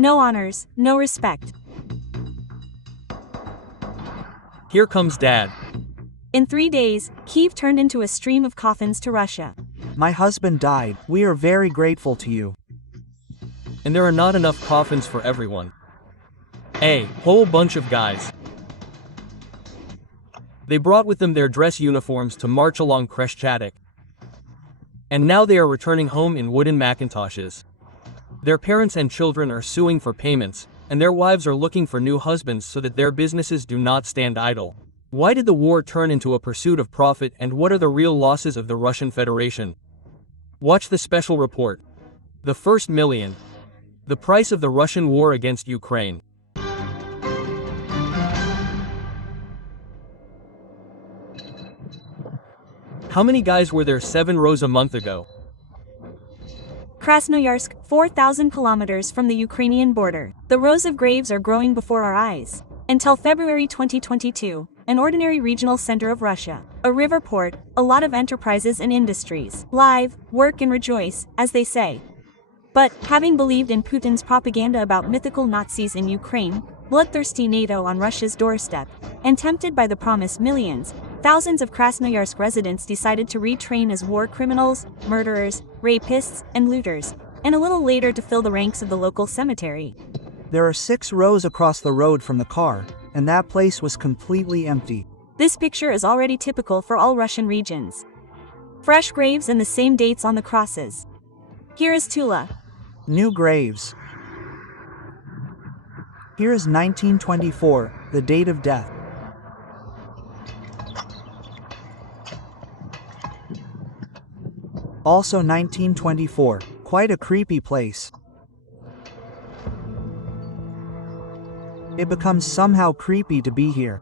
no honors, no respect. Here comes Dad. In 3 days, Kyiv turned into a stream of coffins to Russia. My husband died. We are very grateful to you. And there are not enough coffins for everyone. A whole bunch of guys. They brought with them their dress uniforms to march along Khreshchatyk. And now they are returning home in wooden Macintoshes. Their parents and children are suing for payments, and their wives are looking for new husbands so that their businesses do not stand idle. Why did the war turn into a pursuit of profit, and what are the real losses of the Russian Federation? Watch the special report. The first million. The price of the Russian war against Ukraine. How many guys were there 7 rows a month ago? Krasnoyarsk, 4,000 kilometers from the Ukrainian border. The rows of graves are growing before our eyes. Until February 2022, an ordinary regional center of Russia, a river port, a lot of enterprises and industries. Live, work and rejoice, as they say. But, having believed in Putin's propaganda about mythical Nazis in Ukraine, bloodthirsty NATO on Russia's doorstep, and tempted by the promised millions, thousands of Krasnoyarsk residents decided to retrain as war criminals, murderers, rapists, and looters, and a little later to fill the ranks of the local cemetery. There are 6 rows across the road from the car, and that place was completely empty. This picture is already typical for all Russian regions. Fresh graves and the same dates on the crosses. Here is Tula. New graves. Here is 1924, the date of death. Also 1924, quite a creepy place. It becomes somehow creepy to be here.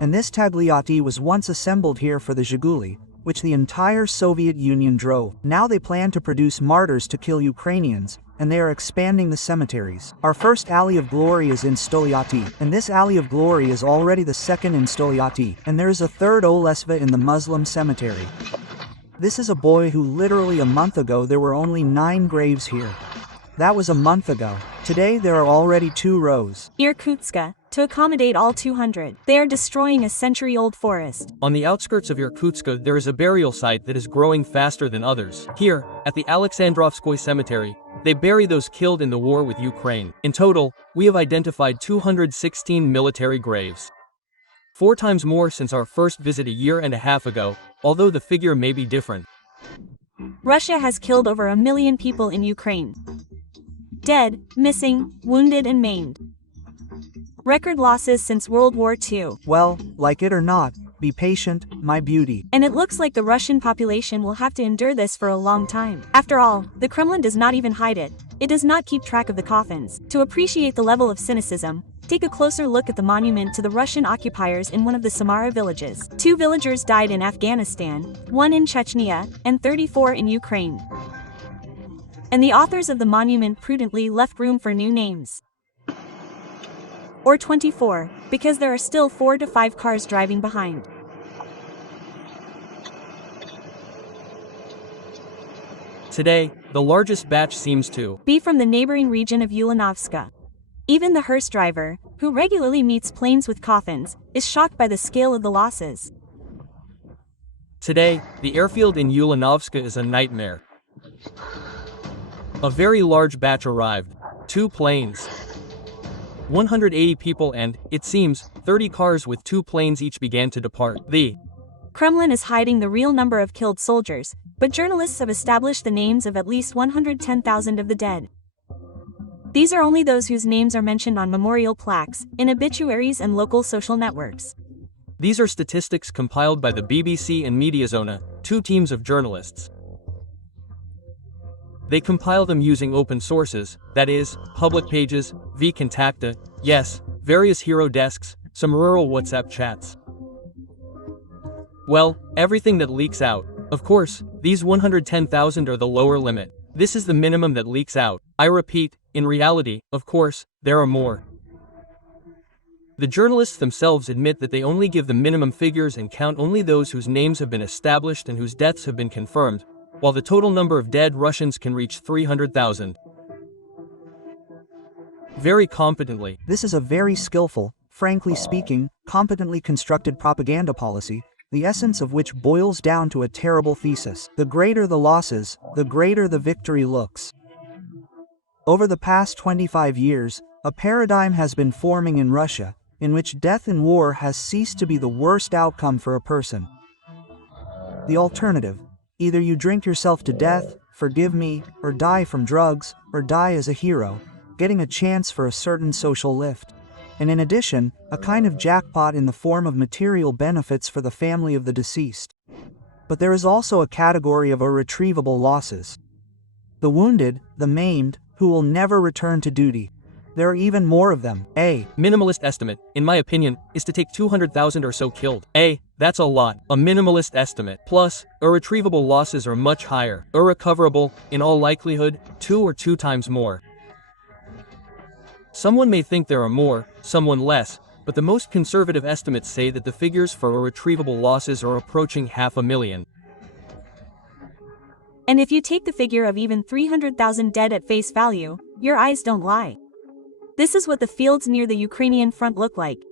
And this Tagliati was once assembled here for the Zhiguli, which the entire Soviet Union drove. Now they plan to produce martyrs to kill Ukrainians, and they are expanding the cemeteries. Our first Alley of Glory is in Stolyati, and this Alley of Glory is already the second in Stolyati, and there is a third Olesva in the Muslim cemetery. This is a boy who literally a month ago there were only 9 graves here. That was a month ago. Today there are already 2 rows. Irkutsk, to accommodate all 200. They are destroying a century-old forest. On the outskirts of Irkutsk there is a burial site that is growing faster than others. Here, at the Alexandrovskoye Cemetery, they bury those killed in the war with Ukraine. In total, we have identified 216 military graves. 4 times more since our first visit a year and a half ago, although the figure may be different. Russia has killed over 1 million people in Ukraine. Dead, missing, wounded and maimed. Record losses since World War II. Well, like it or not, be patient, my beauty. And it looks like the Russian population will have to endure this for a long time. After all, the Kremlin does not even hide it. It does not keep track of the coffins. To appreciate the level of cynicism, take a closer look at the monument to the Russian occupiers in one of the Samara villages. 2 villagers died in Afghanistan, 1 in Chechnya, and 34 in Ukraine. And the authors of the monument prudently left room for new names. Or 24, because there are still 4 to 5 cars driving behind. Today, the largest batch seems to be from the neighboring region of Ulanovska. Even the hearse driver, who regularly meets planes with coffins, is shocked by the scale of the losses. Today, the airfield in Ulanovska is a nightmare. A very large batch arrived. 2 planes. 180 people and, it seems, 30 cars with 2 planes each began to depart. The Kremlin is hiding the real number of killed soldiers, but journalists have established the names of at least 110,000 of the dead. These are only those whose names are mentioned on memorial plaques, in obituaries and local social networks. These are statistics compiled by the BBC and Mediazona, 2 teams of journalists. They compile them using open sources, that is, public pages, vKontakte, yes, various hero desks, some rural WhatsApp chats. Well, everything that leaks out. Of course, these 110,000 are the lower limit. This is the minimum that leaks out. I repeat, in reality, of course, there are more. The journalists themselves admit that they only give the minimum figures and count only those whose names have been established and whose deaths have been confirmed, while the total number of dead Russians can reach 300,000. very competently. This is a very skillful, frankly speaking, competently constructed propaganda policy, the essence of which boils down to a terrible thesis. The greater the losses, the greater the victory looks. Over the past 25 years, a paradigm has been forming in Russia, in which death in war has ceased to be the worst outcome for a person. The alternative: either you drink yourself to death, forgive me, or die from drugs, or die as a hero, getting a chance for a certain social lift. And in addition, a kind of jackpot in the form of material benefits for the family of the deceased. But there is also a category of irretrievable losses. The wounded, the maimed, who will never return to duty. There are even more of them. A minimalist estimate, in my opinion, is to take 200,000 or so killed. That's a lot. A minimalist estimate. Plus, irretrievable losses are much higher. Irrecoverable, in all likelihood, 2 or 2 times more. Someone may think there are more, someone less, but the most conservative estimates say that the figures for irretrievable losses are approaching 500,000. And if you take the figure of even 300,000 dead at face value, your eyes don't lie. This is what the fields near the Ukrainian front look like.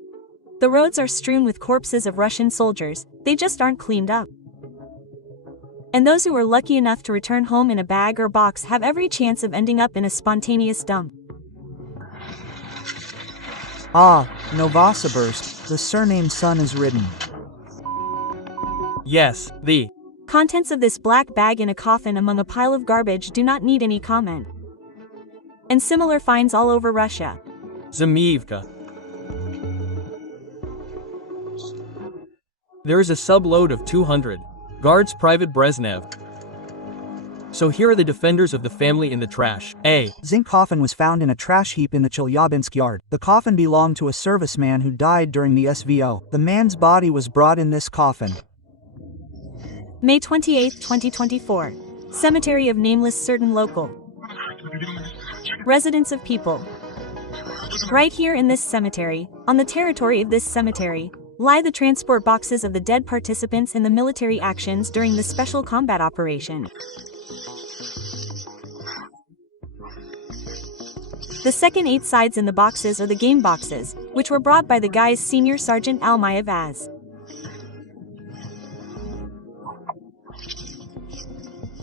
The roads are strewn with corpses of Russian soldiers, they just aren't cleaned up. And those who were lucky enough to return home in a bag or box have every chance of ending up in a spontaneous dump. Novosibirsk, the surname Sun is written. Yes, the contents of this black bag in a coffin among a pile of garbage do not need any comment. And similar finds all over Russia. Zimivka. There is a subload of 200. Guards Private Brezhnev. So here are the defenders of the family in the trash. A zinc coffin was found in a trash heap in the Chelyabinsk yard. The coffin belonged to a serviceman who died during the SVO. The man's body was brought in this coffin. May 28, 2024. Cemetery of nameless certain local residents of people. Right here in this cemetery, on the territory of this cemetery, lie the transport boxes of the dead participants in the military actions during the special combat operation. The second 8 sides in the boxes are the game boxes, which were brought by the guy's senior Sergeant Almayev as.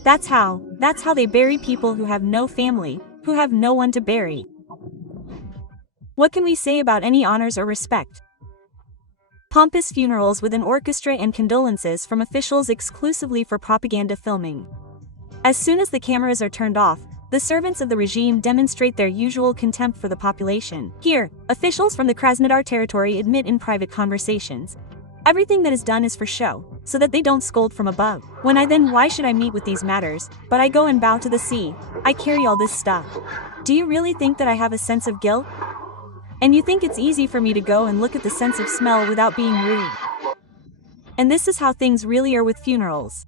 That's how they bury people who have no family, who have no one to bury. What can we say about any honors or respect? Pompous funerals with an orchestra and condolences from officials exclusively for propaganda filming. As soon as the cameras are turned off, the servants of the regime demonstrate their usual contempt for the population. Here, officials from the Krasnodar territory admit in private conversations, everything that is done is for show, so that they don't scold from above. When why should I meet with these matters, but I go and bow to the sea, I carry all this stuff. Do you really think that I have a sense of guilt? And you think it's easy for me to go and look at the sense of smell without being rude? And this is how things really are with funerals.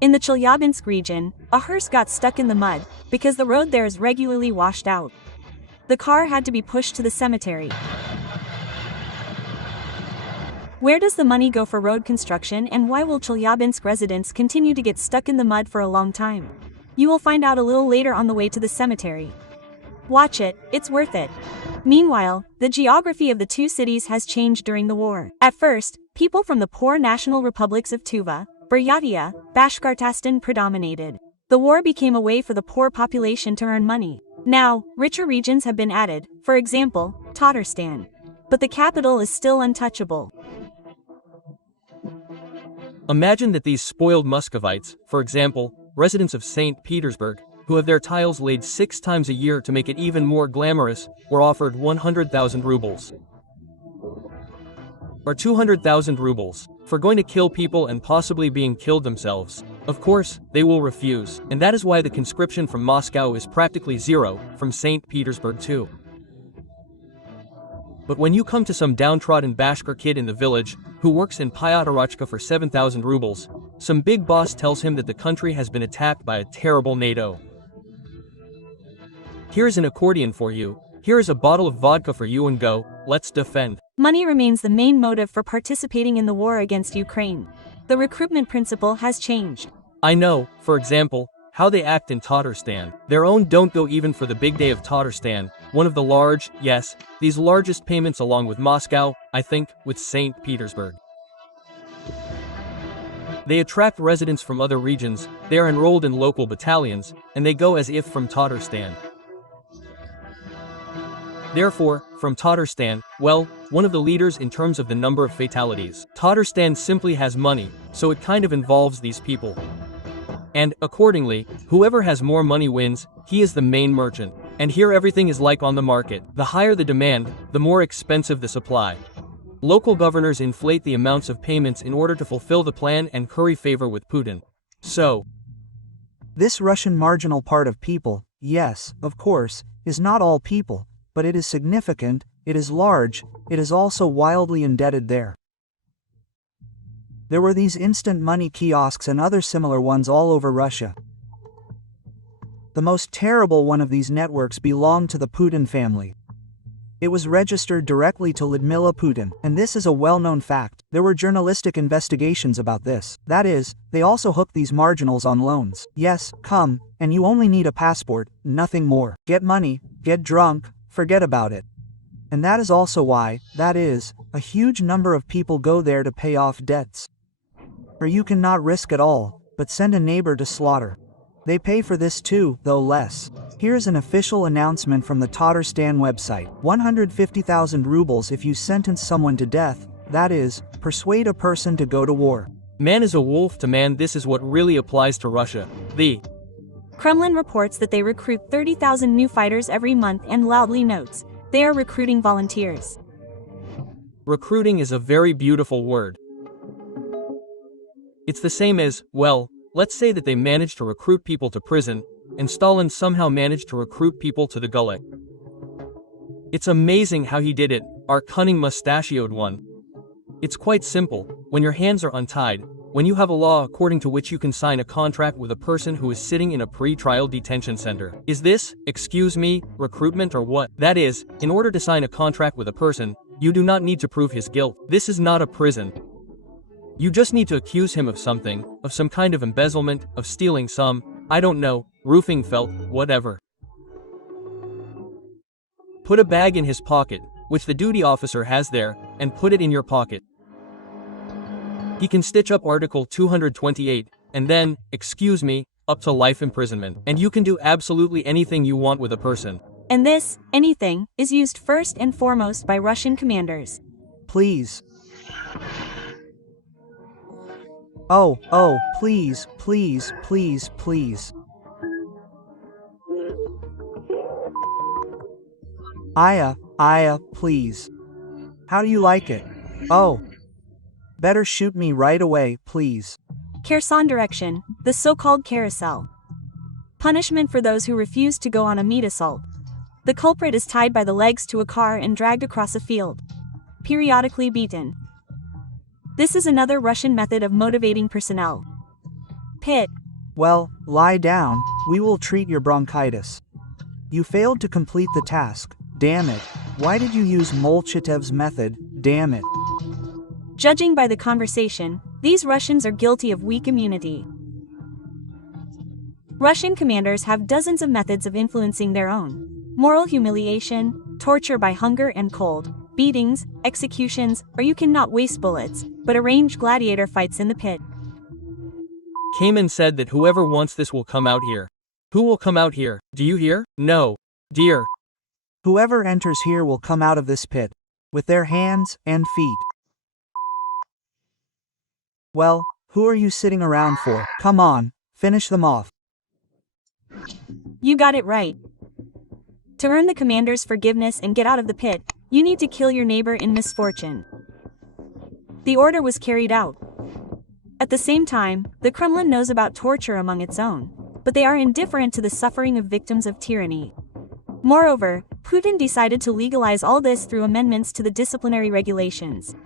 In the Chelyabinsk region, a hearse got stuck in the mud, because the road there is regularly washed out. The car had to be pushed to the cemetery. Where does the money go for road construction, and why will Chelyabinsk residents continue to get stuck in the mud for a long time? You will find out a little later on the way to the cemetery. Watch it, it's worth it. Meanwhile, the geography of the two cities has changed during the war. At first, people from the poor national republics of Tuva, Buryatia, Bashkortostan predominated. The war became a way for the poor population to earn money. Now, richer regions have been added, for example, Tatarstan. But the capital is still untouchable. Imagine that these spoiled Muscovites, for example, residents of St. Petersburg, who have their tiles laid 6 times a year to make it even more glamorous, were offered 100,000 rubles. Or 200,000 rubles, for going to kill people and possibly being killed themselves. Of course, they will refuse, and that is why the conscription from Moscow is practically zero, from St. Petersburg too. But when you come to some downtrodden Bashkir kid in the village, who works in Pyatarachka for 7,000 rubles, some big boss tells him that the country has been attacked by a terrible NATO. Here's an accordion for you, here is a bottle of vodka for you, and go, let's defend. Money remains the main motive for participating in the war against Ukraine. The recruitment principle has changed. I know, for example, how they act in Tatarstan. Their own don't go even for the big day of Tatarstan, one of the these largest payments along with Moscow, I think, with St. Petersburg. They attract residents from other regions, they are enrolled in local battalions, and they go as if from Tatarstan. Therefore, from Tatarstan, well, one of the leaders in terms of the number of fatalities. Tatarstan simply has money, so it kind of involves these people. And, accordingly, whoever has more money wins, he is the main merchant. And here everything is like on the market. The higher the demand, the more expensive the supply. Local governors inflate the amounts of payments in order to fulfill the plan and curry favor with Putin. So, this Russian marginal part of people, yes, of course, is not all people, but it is significant, it is large, it is also wildly indebted there. There were these instant money kiosks and other similar ones all over Russia. The most terrible one of these networks belonged to the Putin family. It was registered directly to Lyudmila Putin, and this is a well-known fact. There were journalistic investigations about this. That is, they also hooked these marginals on loans. Yes, come, and you only need a passport, nothing more. Get money, get drunk, forget about it. And that is also why, that is, a huge number of people go there to pay off debts. Or you cannot risk it all, but send a neighbor to slaughter. They pay for this too, though less. Here's an official announcement from the Tatarstan website. 150,000 rubles if you sentence someone to death, that is, persuade a person to go to war. Man is a wolf to man. This is what really applies to Russia. The Kremlin reports that they recruit 30,000 new fighters every month and loudly notes, they are recruiting volunteers. Recruiting is a very beautiful word. It's the same as, well, let's say that they managed to recruit people to prison, and Stalin somehow managed to recruit people to the Gulag. It's amazing how he did it, our cunning mustachioed one. It's quite simple. When your hands are untied, when you have a law according to which you can sign a contract with a person who is sitting in a pre-trial detention center. Is this, excuse me, recruitment or what? That is, in order to sign a contract with a person, you do not need to prove his guilt. This is not a prison. You just need to accuse him of something, of some kind of embezzlement, of stealing some, I don't know, roofing felt, whatever. Put a bag in his pocket, which the duty officer has there, and put it in your pocket. He can stitch up Article 228, and then, excuse me, up to life imprisonment. And you can do absolutely anything you want with a person. And this, anything, is used first and foremost by Russian commanders. Please. Oh, please, please, please, please. Aya, please. How do you like it? Oh. Better shoot me right away, please. Kherson direction, the so-called carousel. Punishment for those who refuse to go on a meat assault. The culprit is tied by the legs to a car and dragged across a field. Periodically beaten. This is another Russian method of motivating personnel. Pit. Well, lie down, we will treat your bronchitis. You failed to complete the task, damn it. Why did you use Molchatev's method, damn it? Judging by the conversation, these Russians are guilty of weak immunity. Russian commanders have dozens of methods of influencing their own. Moral humiliation, torture by hunger and cold, beatings, executions, or you cannot waste bullets, but arrange gladiator fights in the pit. Cayman said that whoever wants this will come out here. Who will come out here? Do you hear? No. Dear. Whoever enters here will come out of this pit. With their hands and feet. Well, who are you sitting around for? Come on, finish them off. You got it right. To earn the commander's forgiveness and get out of the pit, you need to kill your neighbor in misfortune. The order was carried out. At the same time, the Kremlin knows about torture among its own, but they are indifferent to the suffering of victims of tyranny. Moreover, Putin decided to legalize all this through amendments to the disciplinary regulations.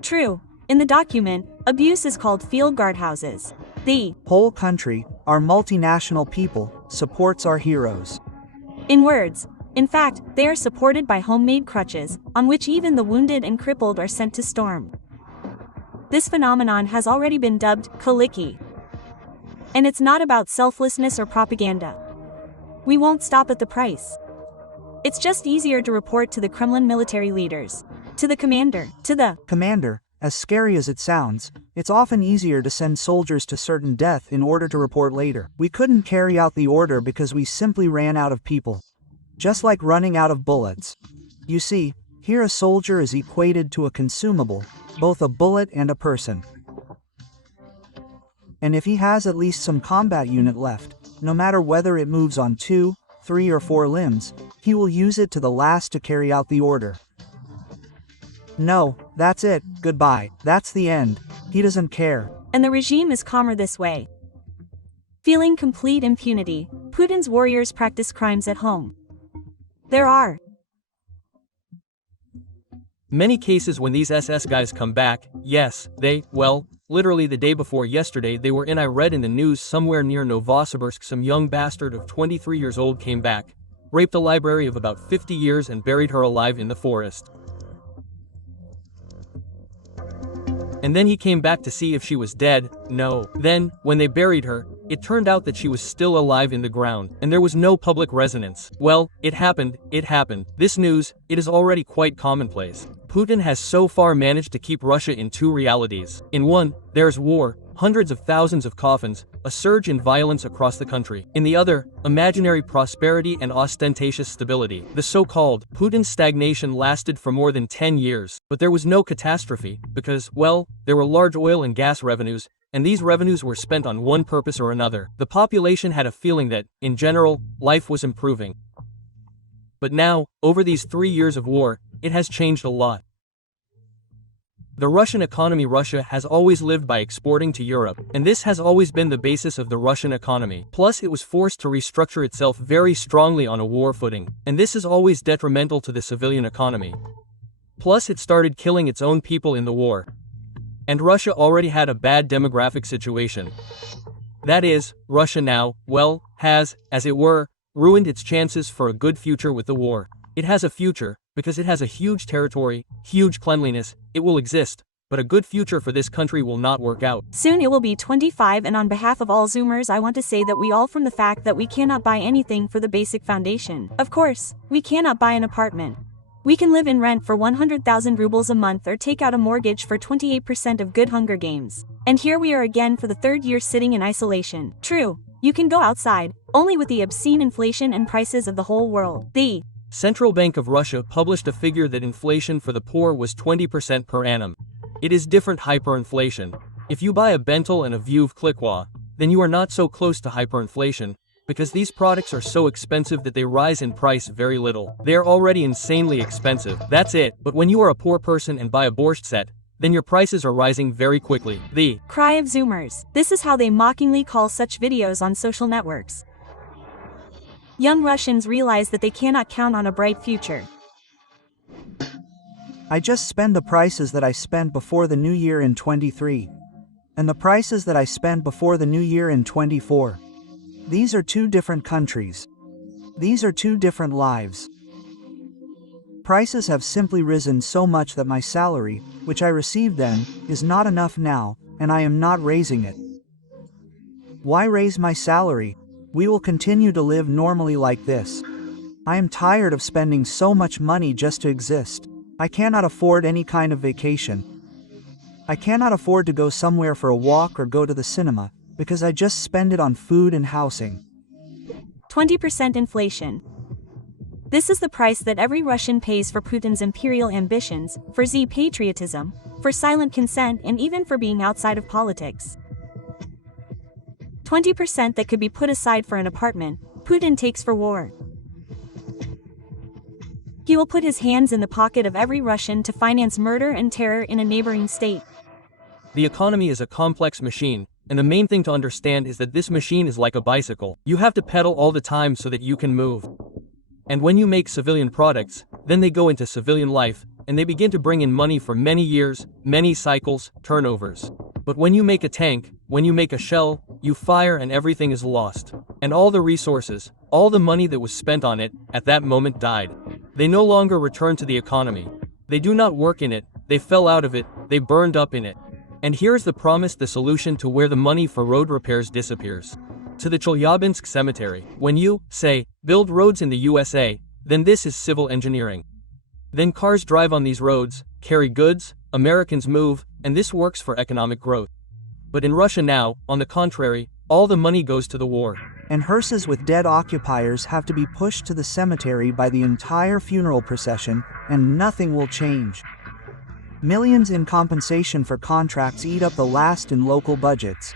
True, in the document, abuse is called field guardhouses. The whole country, our multinational people, supports our heroes. In words, in fact, they are supported by homemade crutches, on which even the wounded and crippled are sent to storm. This phenomenon has already been dubbed Kaliki. And it's not about selflessness or propaganda. We won't stop at the price. It's just easier to report to the Kremlin military leaders. To the commander. To the commander. As scary as it sounds, it's often easier to send soldiers to certain death in order to report later. We couldn't carry out the order because we simply ran out of people. Just like running out of bullets. You see, here a soldier is equated to a consumable, both a bullet and a person. And if he has at least some combat unit left, no matter whether it moves on 2, 3 or 4 limbs, he will use it to the last to carry out the order. No, that's it, goodbye, that's the end. He doesn't care. And the regime is calmer this way. Feeling complete impunity, Putin's warriors practice crimes at home. There are many cases when these SS guys come back. Yes, literally the day before yesterday I read in the news somewhere near Novosibirsk some young bastard of 23 years old came back, raped a library of about 50 years and buried her alive in the forest. And then he came back to see if she was dead. No. Then, when they buried her, it turned out that she was still alive in the ground, and there was no public resonance. Well, it happened. This news, it is already quite commonplace. Putin has so far managed to keep Russia in 2 realities. In one, there's war, hundreds of thousands of coffins, a surge in violence across the country. In the other, imaginary prosperity and ostentatious stability. The so-called Putin stagnation lasted for more than 10 years, but there was no catastrophe, because, there were large oil and gas revenues, and these revenues were spent on one purpose or another. The population had a feeling that, in general, life was improving. But now, over these 3 years of war, it has changed a lot. The Russian economy. Russia has always lived by exporting to Europe, and this has always been the basis of the Russian economy. Plus, it was forced to restructure itself very strongly on a war footing, and this is always detrimental to the civilian economy. Plus, it started killing its own people in the war. And Russia already had a bad demographic situation. That is, Russia now, has, as it were, ruined its chances for a good future with the war. It has a future, because it has a huge territory, huge cleanliness, it will exist, but a good future for this country will not work out. Soon it will be 25, and on behalf of all Zoomers I want to say that we all from the fact that we cannot buy anything for the basic foundation. Of course, we cannot buy an apartment. We can live in rent for 100,000 rubles a month or take out a mortgage for 28% of good Hunger Games. And here we are again for the 3rd year sitting in isolation. True, you can go outside, only with the obscene inflation and prices of the whole world. The Central Bank of Russia published a figure that inflation for the poor was 20% per annum. It is different hyperinflation. If you buy a Bentel and a View of Cliquois, then you are not so close to hyperinflation, because these products are so expensive that they rise in price very little. They are already insanely expensive. That's it. But when you are a poor person and buy a borscht set, then your prices are rising very quickly. The cry of Zoomers. This is how they mockingly call such videos on social networks. Young Russians realize that they cannot count on a bright future. I just spend the prices that I spent before the new year in 23. And the prices that I spent before the new year in 24. These are 2 different countries. These are 2 different lives. Prices have simply risen so much that my salary, which I received then, is not enough now, and I am not raising it. Why raise my salary? We will continue to live normally like this. I am tired of spending so much money just to exist. I cannot afford any kind of vacation. I cannot afford to go somewhere for a walk or go to the cinema, because I just spend it on food and housing. 20% inflation. This is the price that every Russian pays for Putin's imperial ambitions, for patriotism, for silent consent, and even for being outside of politics. 20% that could be put aside for an apartment, Putin takes for war. He will put his hands in the pocket of every Russian to finance murder and terror in a neighboring state. The economy is a complex machine, and the main thing to understand is that this machine is like a bicycle. You have to pedal all the time so that you can move. And when you make civilian products, then they go into civilian life, and they begin to bring in money for many years, many cycles, turnovers. But when you make a tank, when you make a shell, you fire and everything is lost. And all the resources, all the money that was spent on it, at that moment died. They no longer return to the economy. They do not work in it, they fell out of it, they burned up in it. And here's the promise, the solution to where the money for road repairs disappears. To the Chelyabinsk cemetery. When you, say, build roads in the USA, then this is civil engineering. Then cars drive on these roads, carry goods, Americans move, and this works for economic growth. But in Russia now, on the contrary, all the money goes to the war. And hearses with dead occupiers have to be pushed to the cemetery by the entire funeral procession, and nothing will change. Millions in compensation for contracts eat up the last in local budgets.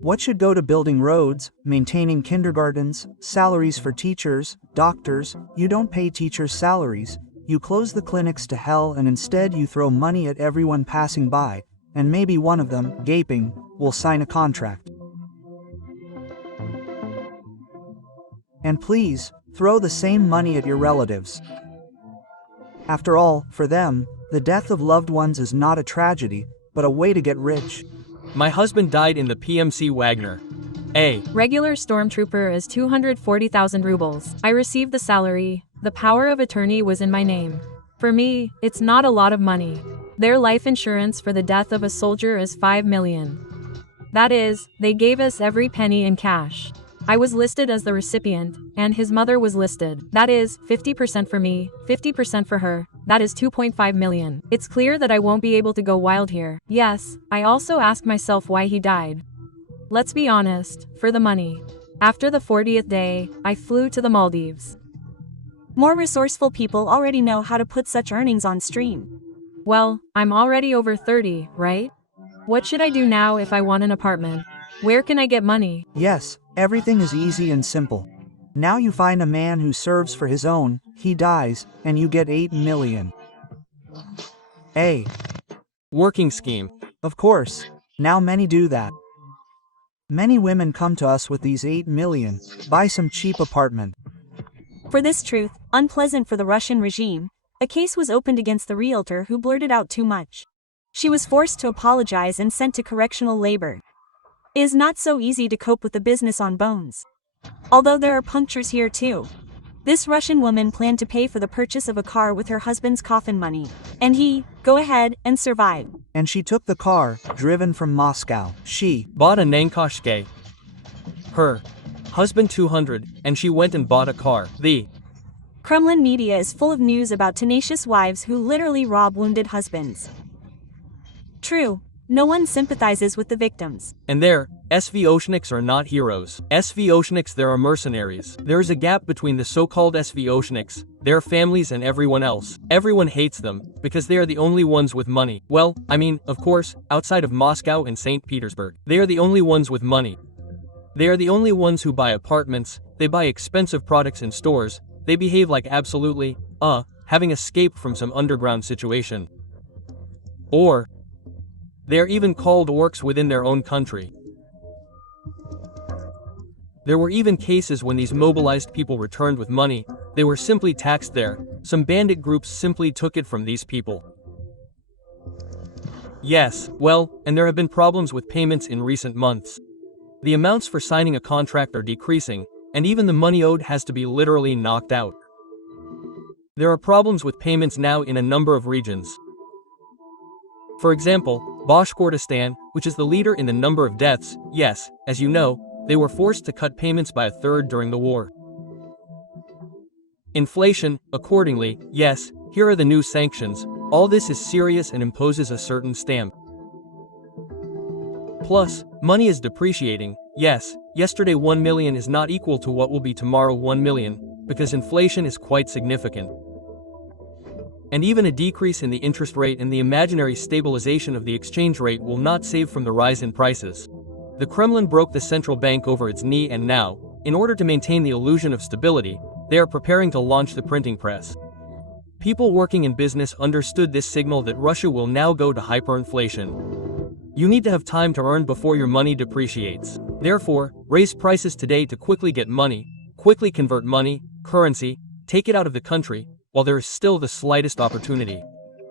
What should go to building roads, maintaining kindergartens, salaries for teachers, doctors? You don't pay teachers' salaries, you close the clinics to hell, and instead you throw money at everyone passing by, and maybe one of them, gaping, will sign a contract. And please, throw the same money at your relatives. After all, for them, the death of loved ones is not a tragedy, but a way to get rich. My husband died in the PMC Wagner. A regular stormtrooper is 240,000 rubles. I received the salary. The power of attorney was in my name. For me, it's not a lot of money. Their life insurance for the death of a soldier is 5 million. That is, they gave us every penny in cash. I was listed as the recipient, and his mother was listed. That is, 50% for me, 50% for her. That is 2.5 million. It's clear that I won't be able to go wild here. Yes, I also ask myself why he died. Let's be honest, for the money. After the 40th day, I flew to the Maldives. More resourceful people already know how to put such earnings on stream. Well, I'm already over 30, right? What should I do now if I want an apartment? Where can I get money? Yes, everything is easy and simple. Now you find a man who serves for his own, he dies, and you get 8 million. A working scheme. Of course, now many do that. Many women come to us with these 8 million, buy some cheap apartment. For this truth, unpleasant for the Russian regime, a case was opened against the realtor who blurted out too much. She was forced to apologize and sent to correctional labor. It is not so easy to cope with the business on bones. Although there are punctures here too. This Russian woman planned to pay for the purchase of a car with her husband's coffin money, and he, go ahead and survive. And she took the car, driven from Moscow. She bought a Nankoshke. Her husband 200, and she went and bought a car. The Kremlin media is full of news about tenacious wives who literally rob wounded husbands. True, no one sympathizes with the victims. And there, SVOshniks are not heroes. SVOshniks, there are mercenaries. There is a gap between the so-called SVOshniks, their families, and everyone else. Everyone hates them, because they are the only ones with money. Well, I mean, of course, outside of Moscow and St. Petersburg. They are the only ones with money. They are the only ones who buy apartments, they buy expensive products in stores, they behave like absolutely, having escaped from some underground situation. Or, they are even called orcs within their own country. There were even cases when these mobilized people returned with money, they were simply taxed there, some bandit groups simply took it from these people. Yes, well, and there have been problems with payments in recent months. The amounts for signing a contract are decreasing, and even the money owed has to be literally knocked out. There are problems with payments now in a number of regions. For example, Bashkortostan, which is the leader in the number of deaths, yes, as you know, they were forced to cut payments by a third during the war. Inflation, accordingly, yes, here are the new sanctions, all this is serious and imposes a certain stamp. Plus, money is depreciating, yes, yesterday 1 million is not equal to what will be tomorrow 1 million, because inflation is quite significant. And even a decrease in the interest rate and the imaginary stabilization of the exchange rate will not save from the rise in prices. The Kremlin broke the central bank over its knee, and now, in order to maintain the illusion of stability, they are preparing to launch the printing press. People working in business understood this signal that Russia will now go to hyperinflation. You need to have time to earn before your money depreciates. Therefore, raise prices today to quickly get money, quickly convert money, currency, take it out of the country, while there is still the slightest opportunity.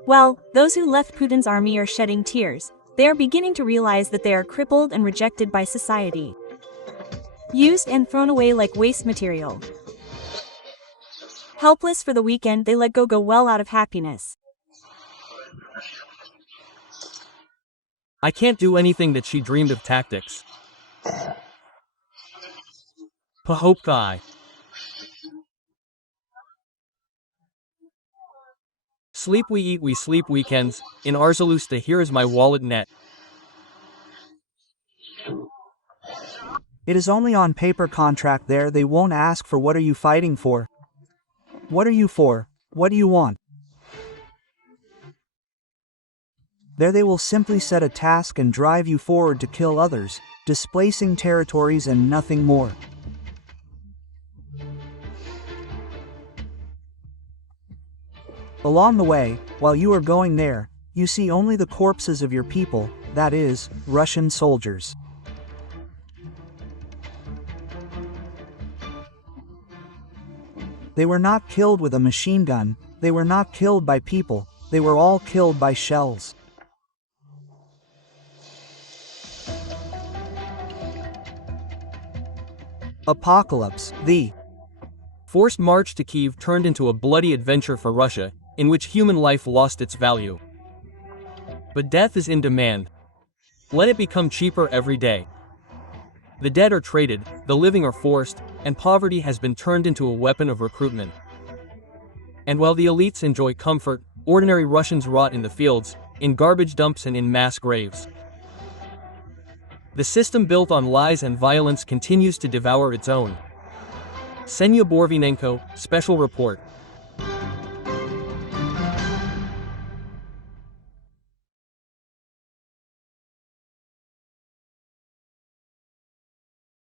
Well, those who left Putin's army are shedding tears. They are beginning to realize that they are crippled and rejected by society. Used and thrown away like waste material. Helpless for the weekend, they let go well out of happiness. I can't do anything that she dreamed of tactics. Poka. Sleep we eat, we sleep weekends, in Arzalusta here is my wallet net. It is only on paper contract there they won't ask for what are you fighting for? What are you for? What do you want? There they will simply set a task and drive you forward to kill others, displacing territories and nothing more. Along the way, while you are going there, you see only the corpses of your people, that is, Russian soldiers. They were not killed with a machine gun, they were not killed by people, they were all killed by shells. Apocalypse, the Forced march to Kyiv turned into a bloody adventure for Russia, in which human life lost its value. But death is in demand. Let it become cheaper every day. The dead are traded, the living are forced, and poverty has been turned into a weapon of recruitment. And while the elites enjoy comfort, ordinary Russians rot in the fields, in garbage dumps and in mass graves. The system built on lies and violence continues to devour its own. Senya Borvinenko, Special Report.